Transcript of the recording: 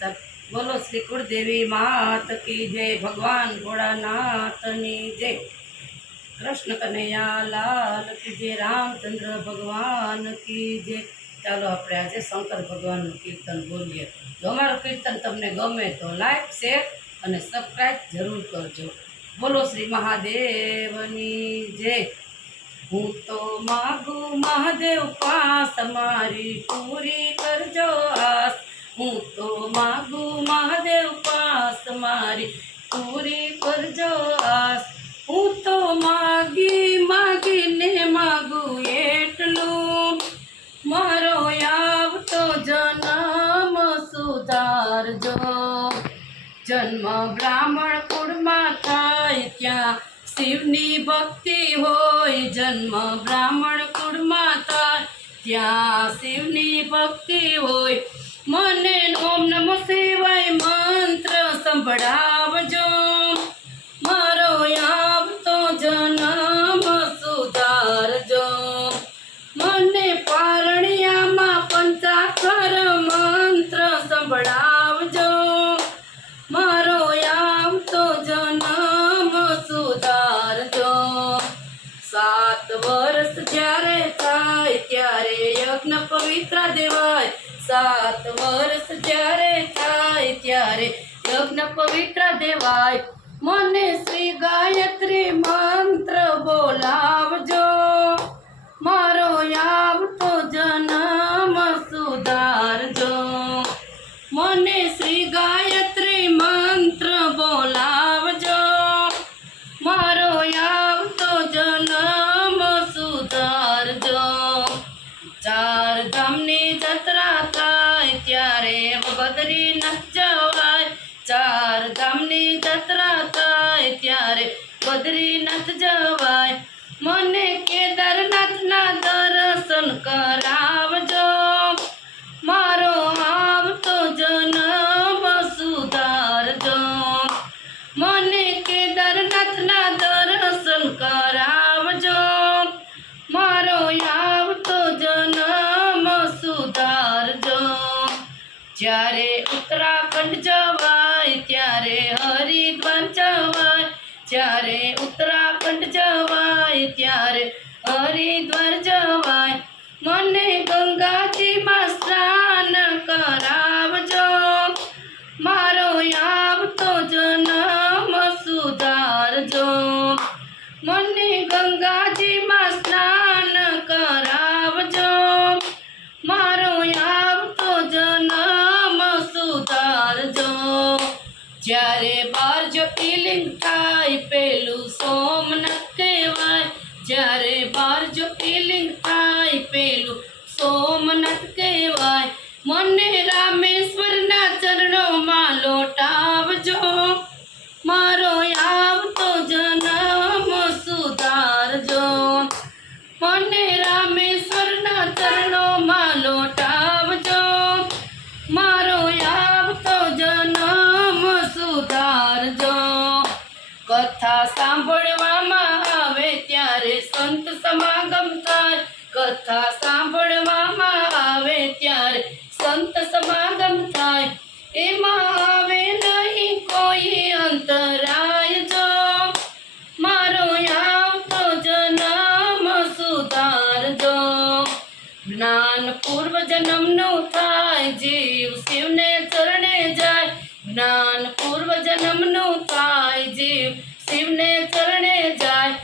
बोलो श्री कुलदेवी मात की जय। भगवान भोળાનાથની जय। कृष्ण कन्हैया लाल की जय। रामचंद्र भगवान की जय। ચાલો આપણે આજે શંકર ભગવાનનું કીર્તન બોલીએ। જો અમારું કીર્તન તમને ગમે તો લાઈક શેર અને સબસ્ક્રાઈબ જરૂર કરજો। બોલો શ્રી મહાદેવની જય। હું તો માગું મહાદેવ પાસ મારી પૂરી કરજો આસ। હું તો માગું મહાદેવ પાસ મારી પૂરી કરજો આસ। હું તો માગી માગીને માગું એટલું મારો આવતો જન્મ સુધારજો। જન્મ બ્રાહ્મણ કુળમાં થાય ત્યાં શિવની ભક્તિ હોય। જન્મ બ્રાહ્મણ કુળમાં થાય ત્યાં શિવની ભક્તિ હોય। મને ઓમ નમો શિવાય મંત્ર સંભળાવજો। મારો આવતો જન્મ સુધારજો। મને પારણિયામાં પંચાક્ષર મંત્ર સંભળાવજો। મારો આવતો જન્મ સુધારજો। 7 વર્ષ જ્યારે થાય ત્યારે યજ્ઞ પવિત્ર દેવાય। 7 વર્ષ જ્યારે થાય ત્યારે યજ્ઞ પવિત્ર દેવાય। મને શ્રી ગાયત્રી મંત્ર બોલાવજો। મારો આવતો જન્મ સુધારજો। મને શ્રી ગાયત્રી મંત્ર બોલાવજો। મારો આવતો જન્મ સુધારજો। 4 ધામની જત્રા થાય ત્યારે બદ્રીનાથ જવાય। 4 ધામની જત્રા થાય ત્યારે બદ્રીનાથ જવાય। મને કેદારનાથના દર્શન કરાવજો। મારો આવતો જન્મ સુધારજો। મને કેદારનાથના દર્શન કરાવજો। મારો આવતો જન્મ સુધારજો। જ્યારે ઉત્તરાખંડ જવાય ત્યારે હરિદ્વાર જવાય। જ્યારે ઉત્તરાખંડ જવાય ત્યારે હરિદ્વાર જવાય। મને ગંગાજીમાં સ્નાન કરાવજો। મારો આવતો જન્મ સુધારજો। મને ગંગાજીમાં સ્નાન કરાવજો। મારો આવતો જન્મ સુધારજો। જ્યારે 12 જ્યોતિર્લિંગ થાય પેલું સોમનાથ કહેવાય। જ્યારે 12 જ્યોતિર્લિંગ થાય પેલું સોમનાથ કહેવાય। મને રામેશ્વરના ચરણોમાં લોટાવજો। મારો આવતો જન્મ સુધારજો। મને રામેશ્વરના ચરણોમાં લોટાવજો। મારો આવતો જન્મ સુધારજો। કથા સાંભળવામાં આવે ત્યારે સંત સમાગમ થાય। કથા સાંભળવામાં આવે ત્યારે સંત સમાગમ થાય। એમાં આવે નહીં કોઈ અંતરાય જો। મારો આવતો જન્મ સુધારજો। જ્ઞાન પૂર્વ જન્મનું થાય જીવ શિવને ચરણે જાય। જ્ઞાન પૂર્વ જન્મનું થાય જીવ શિવને ચરણે જાય।